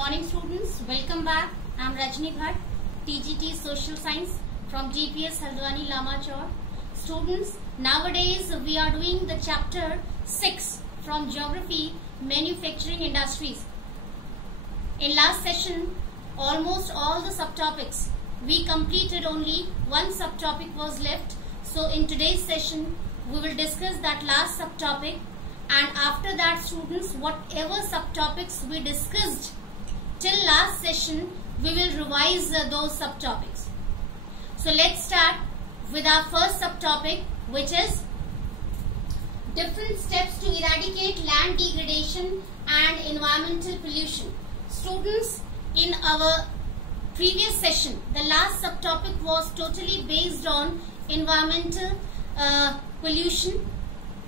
morning students, welcome back. I am Rajni Bhatt, TGT Social Science from GPS Haldwani Lamachor. Students, nowadays we are doing the chapter 6 from Geography, Manufacturing Industries. In last session, almost all the subtopics we completed, only one subtopic was left. So in today's session, we will discuss that last subtopic, and after that students, whatever subtopics we discussed till last session, we will revise those subtopics. So let's start with our first subtopic, which is different steps to eradicate land degradation and environmental pollution. Students, in our previous session, the last subtopic was totally based on environmental pollution,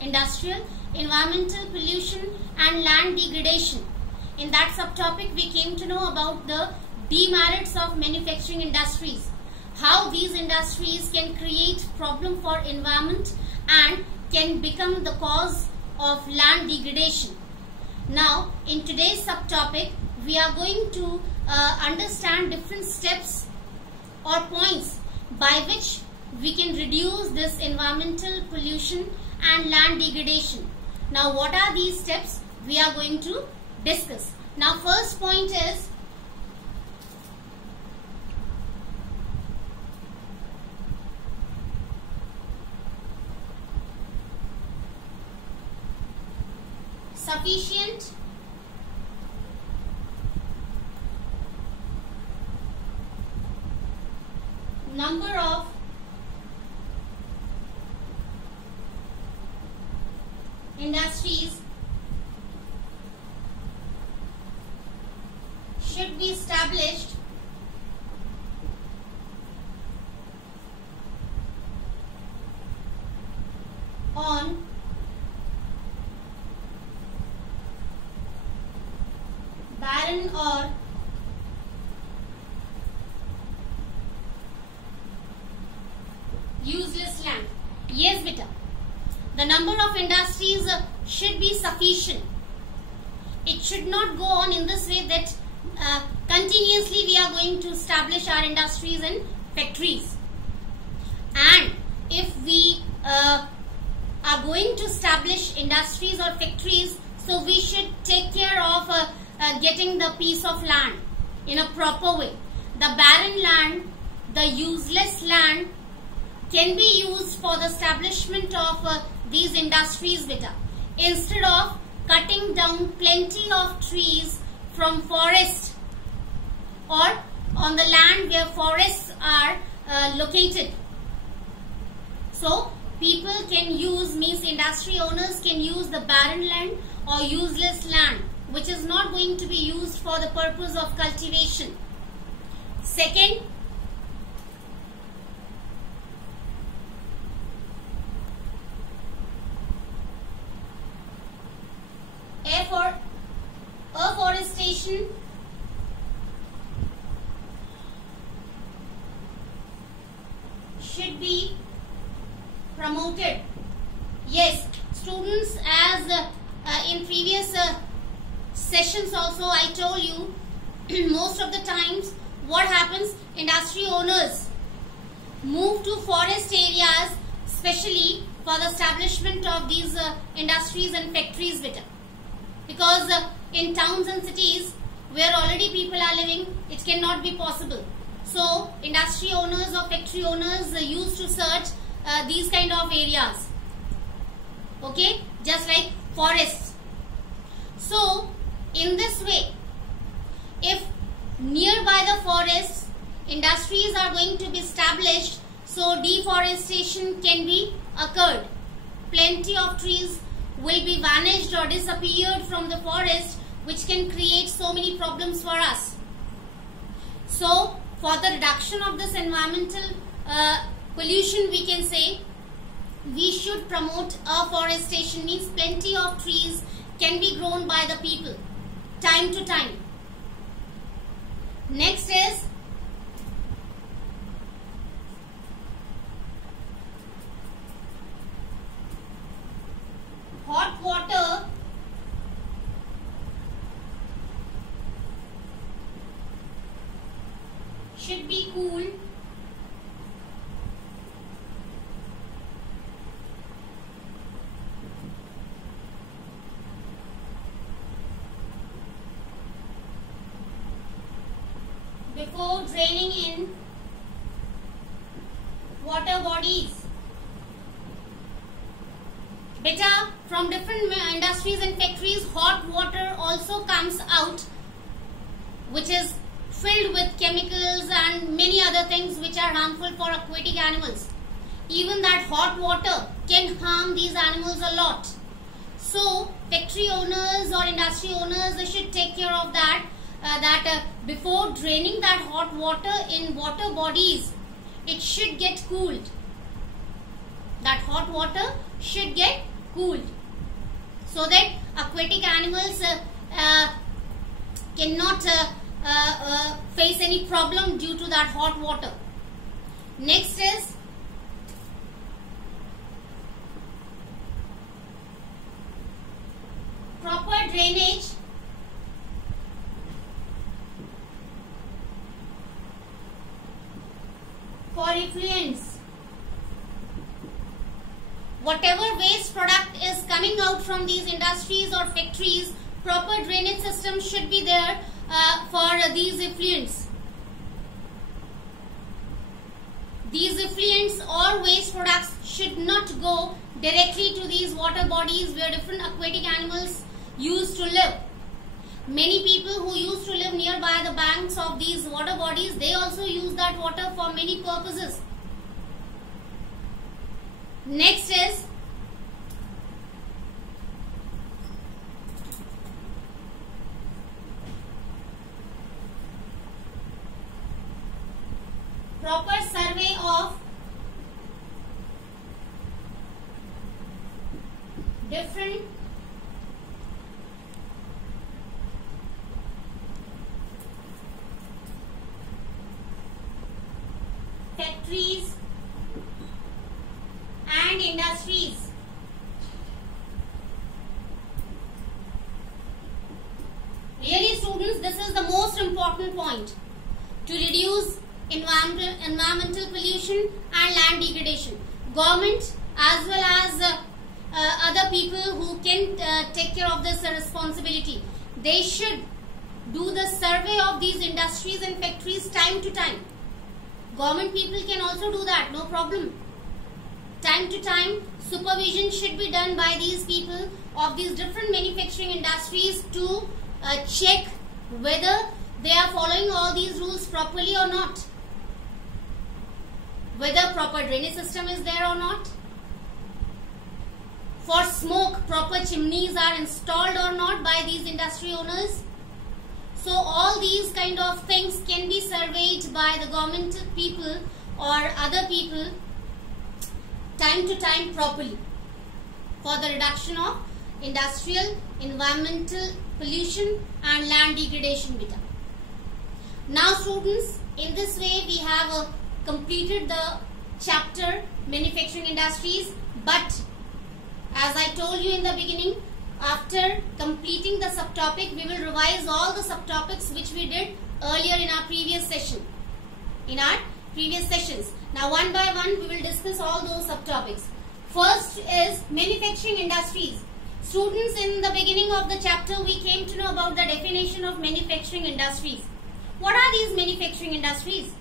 industrial, environmental pollution and land degradation. In that subtopic, we came to know about the demerits of manufacturing industries, how these industries can create problem for environment and can become the cause of land degradation. Now, in today's subtopic, we are going to understand different steps or points by which we can reduce this environmental pollution and land degradation. Now, what are these steps we are going to discuss? Now, first point is sufficient number of industries should be established on barren or useless land. Yes, beta. The number of industries should be sufficient. It should not go on in this way that continuously we are going to establish our industries and factories. And if we are going to establish industries or factories, so we should take care of getting the piece of land in a proper way. The barren land, the useless land can be used for the establishment of these industries better. Instead of cutting down plenty of trees from forest or on the land where forests are located. So people can use, means industry owners can use the barren land or useless land which is not going to be used for the purpose of cultivation. Second, afforestation should be promoted. Yes, students, as in previous sessions also I told you, most of the times what happens, industry owners move to forest areas especially for the establishment of these industries and factories better. Because in towns and cities where already people are living, it cannot be possible. So industry owners or factory owners used to search these kind of areas. Okay, just like forests. So in this way, if nearby the forests industries are going to be established, so deforestation can be occurred. Plenty of trees will be vanished or disappeared from the forest, which can create so many problems for us. So for the reduction of this environmental pollution, we can say we should promote afforestation, means plenty of trees can be grown by the people time to time. Next is hot water should be cooled before draining in water bodies. Beta, from different industries and factories, hot water also comes out, which is filled with chemicals and many other things which are harmful for aquatic animals. Even that hot water can harm these animals a lot. So factory owners or industry owners, they should take care of that, before draining that hot water in water bodies, it should get cooled. That hot water should get cooled so that aquatic animals cannot face any problem due to that hot water. Next is proper drainage for effluents. Whatever waste product is coming out from these industries or factories, proper drainage system should be there for these effluents. These effluents or waste products should not go directly to these water bodies where different aquatic animals used to live. Many people who used to live nearby the banks of these water bodies, they also use that water for many purposes. Next is proper survey of different factories and industries. Really students, this is the most important point to reduce environmental pollution and land degradation. Government as well as other people who can take care of this responsibility, they should do the survey of these industries and factories time to time. Government people can also do that, no problem. Time to time, supervision should be done by these people of these different manufacturing industries to check whether they are following all these rules properly or not. Whether proper drainage system is there or not. For smoke, proper chimneys are installed or not by these industry owners. So all these kind of things can be surveyed by the government people or other people time to time properly for the reduction of industrial, environmental pollution and land degradation beta. Now students, in this way we have completed the chapter manufacturing industries, but as I told you in the beginning, after completing the subtopic, we will revise all the subtopics which we did earlier in our previous session. Now one by one we will discuss all those subtopics. First is manufacturing industries. Students, in the beginning of the chapter we came to know about the definition of manufacturing industries. What are these manufacturing industries?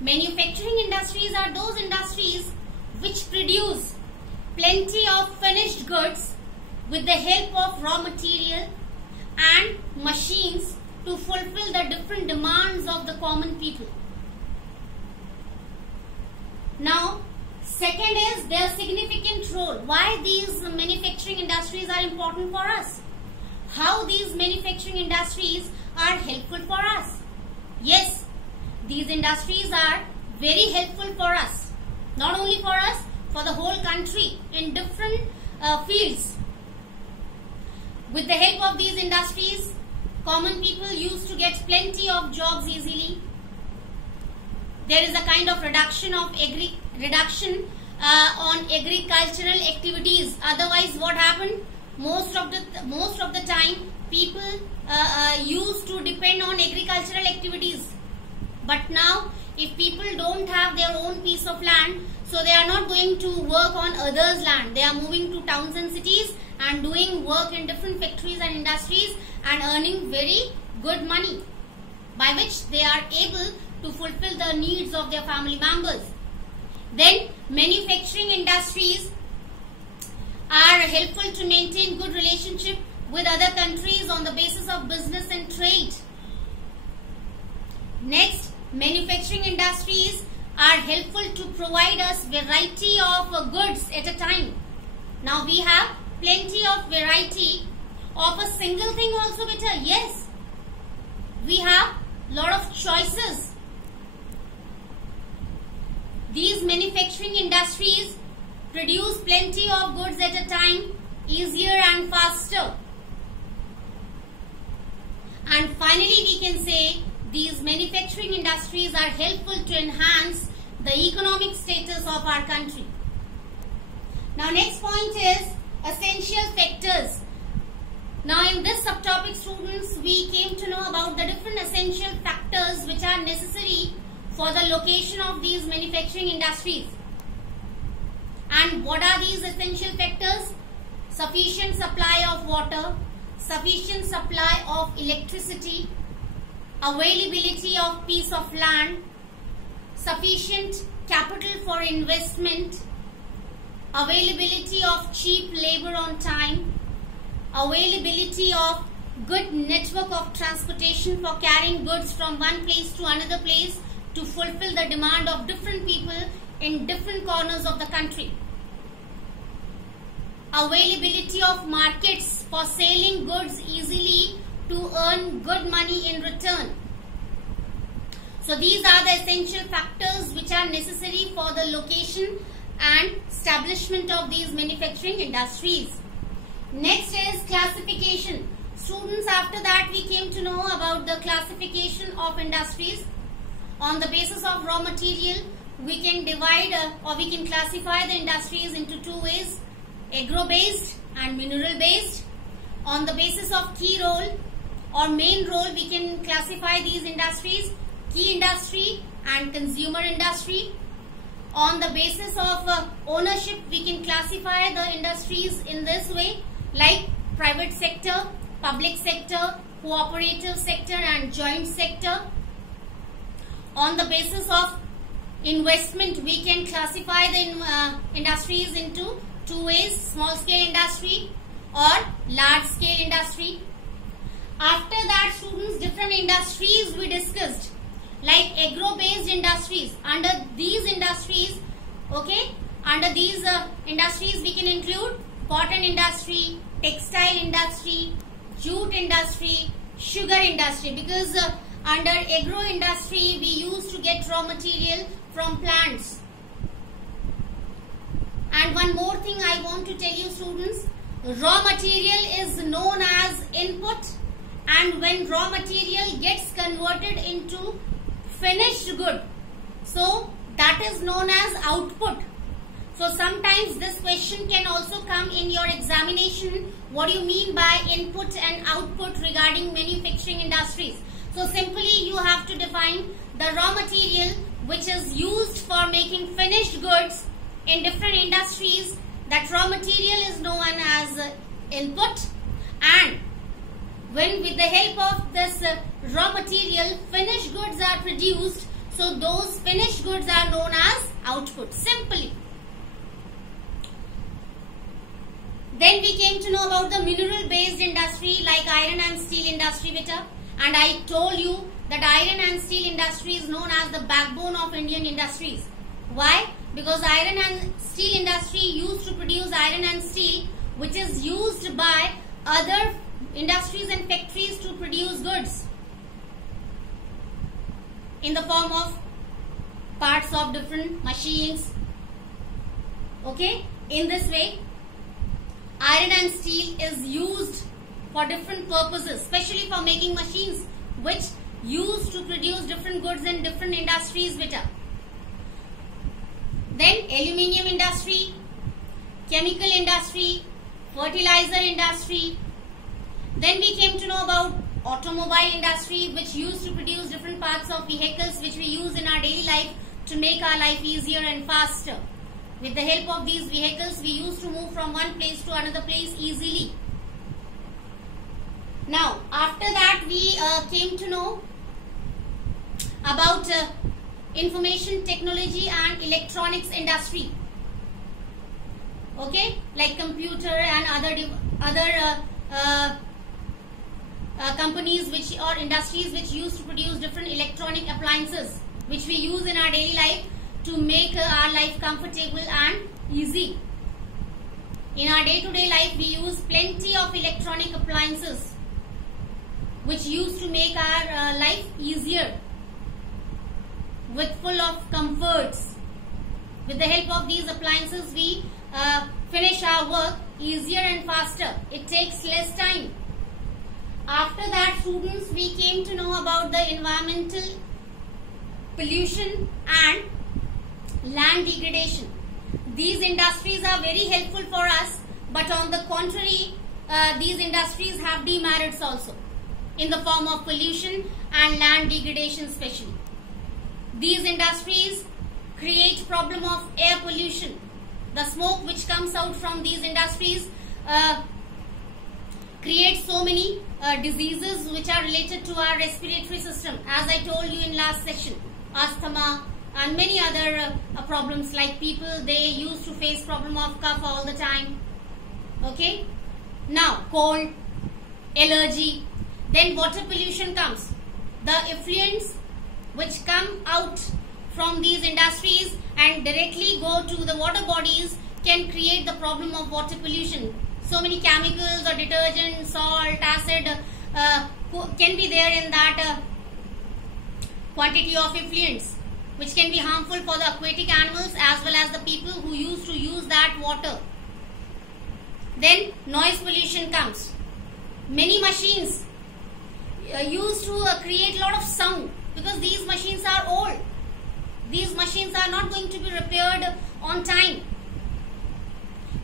Manufacturing industries are those industries which produce plenty of finished goods with the help of raw material and machines to fulfill the different demands of the common people. Now, second is their significant role. Why these manufacturing industries are important for us? How these manufacturing industries are helpful for us? Yes, these industries are very helpful for us. Not only for us, for the whole country in different fields. With the help of these industries, common people used to get plenty of jobs easily. There is a kind of reduction on agricultural activities. Otherwise, what happened? Most of the time, people used to depend on agricultural activities. But now, if people don't have their own piece of land, so they are not going to work on others' land. They are moving to towns and cities and doing work in different factories and industries and earning very good money, by which they are able to fulfill the needs of their family members. Then manufacturing industries are helpful to maintain good relationship with other countries on the basis of business and trade. Next, manufacturing industries are helpful to provide us variety of goods at a time. Now we have plenty of variety of a single thing also better. Yes, we have lot of choices. These manufacturing industries produce plenty of goods at a time, easier and faster. And finally we can say these manufacturing industries are helpful to enhance the economic status of our country. Now next point is essential factors. Now in this subtopic, students, we came to know about the different essential factors which are necessary for the location of these manufacturing industries. And what are these essential factors? Sufficient supply of water, sufficient supply of electricity, availability of piece of land, sufficient capital for investment, availability of cheap labor on time, availability of good network of transportation for carrying goods from one place to another place to fulfill the demand of different people in different corners of the country. Availability of markets for selling goods easily to earn good money in return. So these are the essential factors which are necessary for the location and establishment of these manufacturing industries. Next is classification. Students, after that we came to know about the classification of industries. On the basis of raw material, we can divide or we can classify the industries into two ways: agro-based and mineral-based. On the basis of key role or main role, we can classify these industries: key industry and consumer industry. On the basis of ownership, we can classify the industries in this way, like private sector, public sector, cooperative sector and joint sector. On the basis of investment, we can classify the industries into two ways: small scale industry or large scale industry. After that, students, different industries we discussed, like agro-based industries. Under these industries, industries we can include cotton industry, textile industry, jute industry, sugar industry, because under agro industry we used to get raw material from plants. And one more thing I want to tell you, students, raw material is known as input, and when raw material gets converted into finished good, so that is known as output. So sometimes this question can also come in your examination. What do you mean by input and output regarding manufacturing industries? So simply you have to define the raw material which is used for making finished goods in different industries. That raw material is known as input, and when with the help of this raw material finished goods are produced, so those finished goods are known as output, simply. Then we came to know about the mineral based industry like iron and steel industry beta, and I told you that iron and steel industry is known as the backbone of Indian industries. Why? Because iron and steel industry used to produce iron and steel which is used by other industries and factories to produce goods in the form of parts of different machines. Okay, in this way iron and steel is used for different purposes, especially for making machines which used to produce different goods in different industries better. Then aluminium industry, chemical industry, fertilizer industry. Then we came to know about automobile industry, which used to produce different parts of vehicles which we use in our daily life to make our life easier and faster. With the help of these vehicles, we used to move from one place to another place easily. Now, after that, we came to know about information technology and electronics industry. Okay, like computer and other companies or industries which used to produce different electronic appliances which we use in our daily life to make our life comfortable and easy. In our day-to-day life, we use plenty of electronic appliances which used to make our life easier with full of comforts. With the help of these appliances, we finish our work easier and faster. It takes less time. After that, students, we came to know about the environmental pollution and land degradation. These industries are very helpful for us, but on the contrary, these industries have demerits also in the form of pollution and land degradation especially. These industries create problem of air pollution. The smoke which comes out from these industries creates so many diseases which are related to our respiratory system. As I told you in last section, asthma and many other problems, like people, they used to face problem of cough all the time. Okay. Now, cold, allergy. Then water pollution comes. The effluents which come out from these industries and directly go to the water bodies can create the problem of water pollution. So many chemicals or detergent, salt, acid can be there in that quantity of effluents, which can be harmful for the aquatic animals as well as the people who used to use that water. Then noise pollution comes. Many machines used to create a lot of sound because these machines are old. These machines are not going to be repaired on time.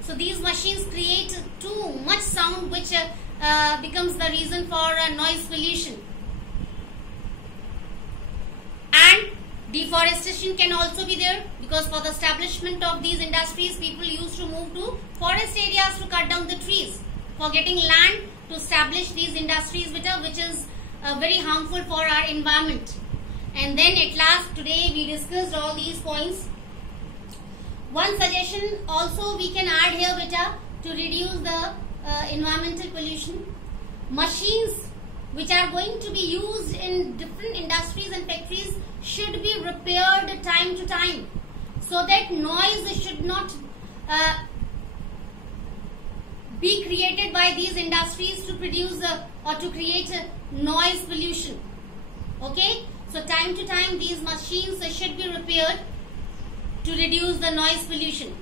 So these machines create too much sound, which becomes the reason for noise pollution. And deforestation can also be there, because for the establishment of these industries, people used to move to forest areas to cut down the trees for getting land to establish these industries, which is very harmful for our environment. And then at last, today we discussed all these points. One suggestion also we can add here, beta, to reduce the environmental pollution. Machines which are going to be used in different industries and factories should be repaired time to time, so that noise should not be created by these industries to produce or to create noise pollution. Okay, so time to time these machines should be repaired to reduce the noise pollution.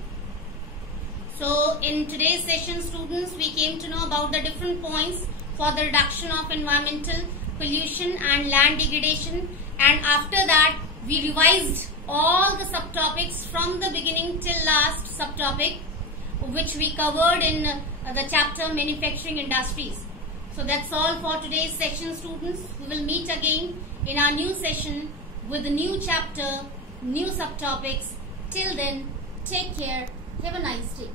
So in today's session, students, we came to know about the different points for the reduction of environmental pollution and land degradation, and after that we revised all the subtopics from the beginning till last subtopic, which we covered in the chapter manufacturing industries. So that's all for today's session, students. We will meet again in our new session with a new chapter, new subtopics. Till then, take care. Have a nice day.